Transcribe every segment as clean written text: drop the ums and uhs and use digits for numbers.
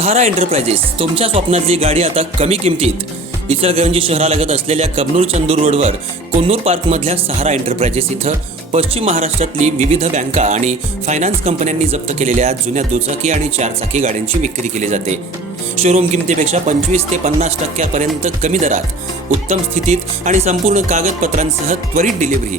सहारा enterprises तुमच्या स्वप्नातली गाडी आता कमी किमतीत. इचलकरंजी शहरालगत असलेल्या कबनूर चंदूर रोडवर कोन्नूर पार्कमधल्या सहारा एंटरप्राइजेस इथं पश्चिम महाराष्ट्रातली विविध बँका आणि फायनान्स कंपन्यांनी जप्त केलेल्या जुन्या दुचाकी आणि चारचाकी गाड्यांची विक्री केली जाते. शोरूम किमतीपेक्षा 25 ते 50% कमी दरात, उत्तम स्थितीत आणि संपूर्ण कागदपत्रांसह त्वरित डिलिव्हरी.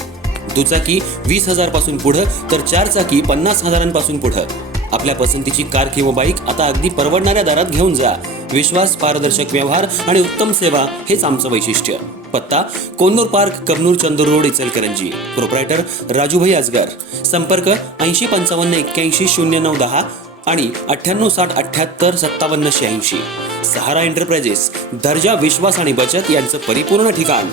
दुचाकी 20,000 पासून पुढे तर चारचाकी 50,000 पुढे. आपल्या पसंतीची कार किंवा बाईक आता अगदी परवडणाऱ्या दरात घेऊन जा. विश्वास, पारदर्शक व्यवहार आणि उत्तम सेवा हेच आमचं वैशिष्ट्य. पत्ता Konnur park, Kabnur Chandur road, Ichalkaranji. Proprietor Rajubhai Ajgar. संपर्क 8055810910 आणि 9860785786. सहारा एंटरप्राइजेस, दर्जा, विश्वास आणि बचत यांचं परिपूर्ण ठिकाण.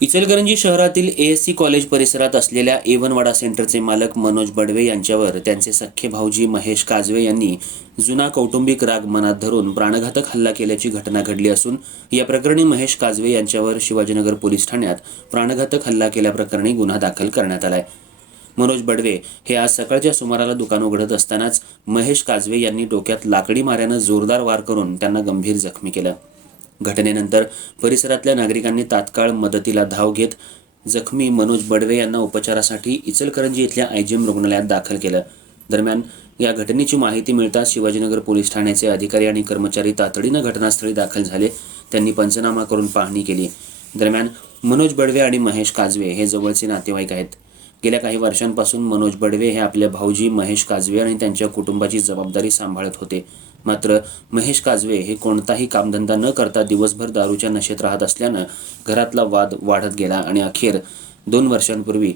इचलकरंजी शहरातील ASC कॉलेज परिसरात असलेल्या A1 वाडा सेंटरचे मालक मनोज बडवे यांच्यावर त्यांचे सख्खे भाऊजी महेश काजवे यांनी जुना कौटुंबिक राग मनात धरून प्राणघातक हल्ला केल्याची घटना घडली असून या प्रकरणी महेश काजवे यांच्यावर शिवाजीनगर पोलीस ठाण्यात प्राणघातक हल्ला केल्याप्रकरणी गुन्हा दाखल करण्यात आलाय. मनोज बडवे हे आज सकाळच्या सुमाराला दुकान उघडत असतानाच महेश काजवे यांनी डोक्यात लाकडी माऱ्यानं जोरदार वार करून त्यांना गंभीर जखमी केलं. घटनेनंतर परिसरातल्या नागरिकांनी तात्काळ मदतीला धाव घेत जखमी मनोज बडवे यांना उपचारासाठी इचलकरंजी इथल्या IGM रुग्णालयात दाखल केलं. दरम्यान या घटनेची माहिती मिळताच शिवाजीनगर पोलीस ठाण्याचे अधिकारी आणि कर्मचारी तातडीनं घटनास्थळी दाखल झाले. त्यांनी पंचनामा करून पाहणी केली. दरम्यान मनोज बडवे आणि महेश काजवे हे जवळचे नातेवाईक आहेत. गेल्या काही वर्षांपासून मनोज बडवे हे आपल्या भाऊजी महेश काजवे आणि त्यांच्या कुटुंबाची जबाबदारी सांभाळत होते. मात्र महेश काजवे हे कोणताही कामधंदा न करता दिवसभर दारूच्या नशेत राहत असल्यानं घरातला वाद वाढत गेला आणि अखेर 2 वर्षांपूर्वी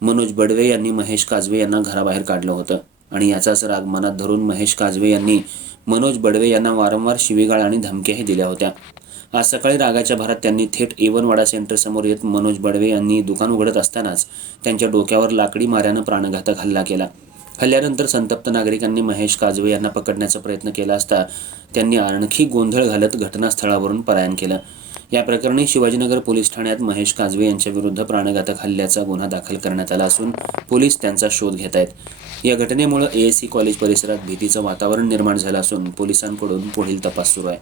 मनोज बडवे यांनी महेश काजवे यांना घराबाहेर काढलं होतं आणि याचाच राग मनात धरून महेश काजवे यांनी मनोज बडवे यांना वारंवार शिवीगाळ आणि धमक्याही दिल्या होत्या. आज सकाळी रागाच्या भरात त्यांनी थेट A1 वाडा सेंटर समोर येत मनोज बडवे यांनी दुकान उघडत असतानाच त्यांच्या डोक्यावर लाकडी माऱ्यानं प्राणघातक हल्ला केला. हल्ल्यानंतर संतप्त नागरिकांनी महेश काजवे यांना पकडण्याचा प्रयत्न केला असता त्यांनी आणखी गोंधळ घालत घटनास्थळावरून पलायन केलं. या प्रकरणी शिवाजीनगर पोलीस ठाण्यात महेश काजवे यांच्या विरुद्ध प्राणघातक हल्ल्याचा गुन्हा दाखल करण्यात आला असून पोलीस त्यांचा शोध घेत आहेत. या घटनेमुळे ASC कॉलेज परिसरात भीतीचं वातावरण निर्माण झालं असून पोलिसांकडून पुढील तपास सुरू आहे.